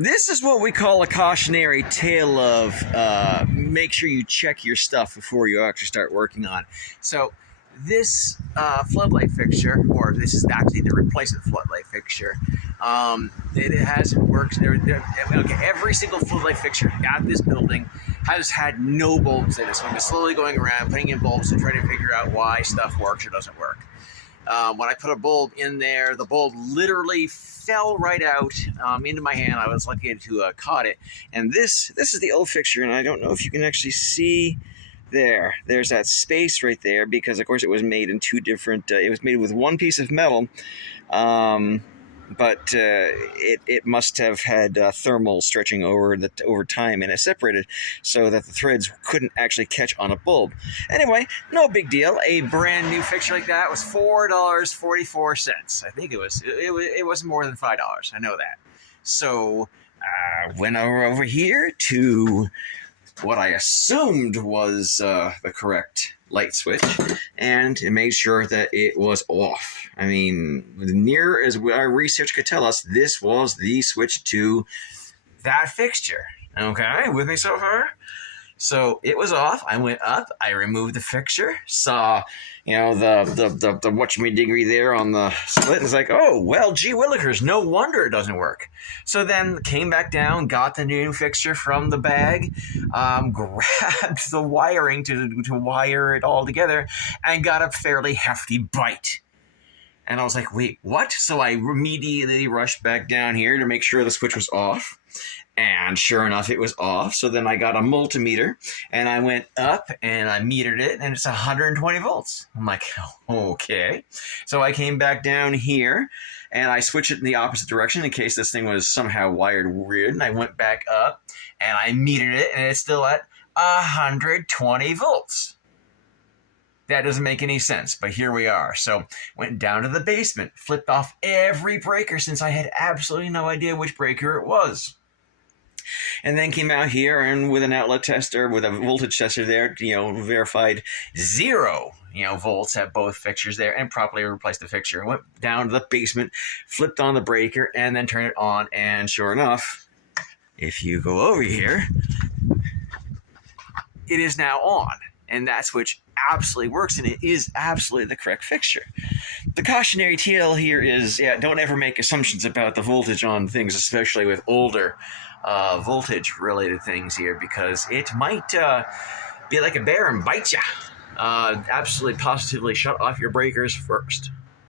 This is what we call a cautionary tale of make sure you check your stuff before you actually start working on. So this floodlight fixture, or this is actually the replacement floodlight fixture, it has worked. Okay, every single floodlight fixture at this building has had no bulbs in it. So I've been slowly going around putting in bulbs and trying to figure out why stuff works or doesn't work. When I put a bulb in there, the bulb literally fell right out into my hand. I was lucky to caught it. And this is the old fixture, and I don't know if you can actually see there. There's that space right there because, of course, it was made in two different. It was made with one piece of metal, but it must have had thermal stretching over time, and it separated so that the threads couldn't actually catch on a bulb. Anyway, no big deal. A brand new fixture like that was $4.44. I think it wasn't more than $5. I know that. So went over here to what I assumed was the correct light switch, and it made sure that it was off. I mean, near as our research could tell us, this was the switch to that fixture. Okay, with me so far? So it was off. I went up. I removed the fixture. Saw, the whatchamajiggery there on the split. And it's like, oh, well, gee willikers, no wonder it doesn't work. So then came back down, got the new fixture from the bag, grabbed the wiring to wire it all together, and got a fairly hefty bite. And I was like, wait, what? So I immediately rushed back down here to make sure the switch was off. And sure enough, it was off. So then I got a multimeter, and I went up and I metered it, and it's 120 volts. I'm like, okay. So I came back down here, and I switched it in the opposite direction in case this thing was somehow wired weird. And I went back up, and I metered it, and it's still at 120 volts. That doesn't make any sense, but here we are. So went down to the basement, flipped off every breaker since I had absolutely no idea which breaker it was. And then came out here and with an outlet tester, with a voltage tester there, verified 0, volts at both fixtures there, and properly replaced the fixture. Went down to the basement, flipped on the breaker, and then turned it on. And sure enough, if you go over here, it is now on. And that switch absolutely works, and it is absolutely the correct fixture. The cautionary tale here is, don't ever make assumptions about the voltage on things, especially with older voltage-related things here, because it might be like a bear and bite you. Absolutely, positively shut off your breakers first.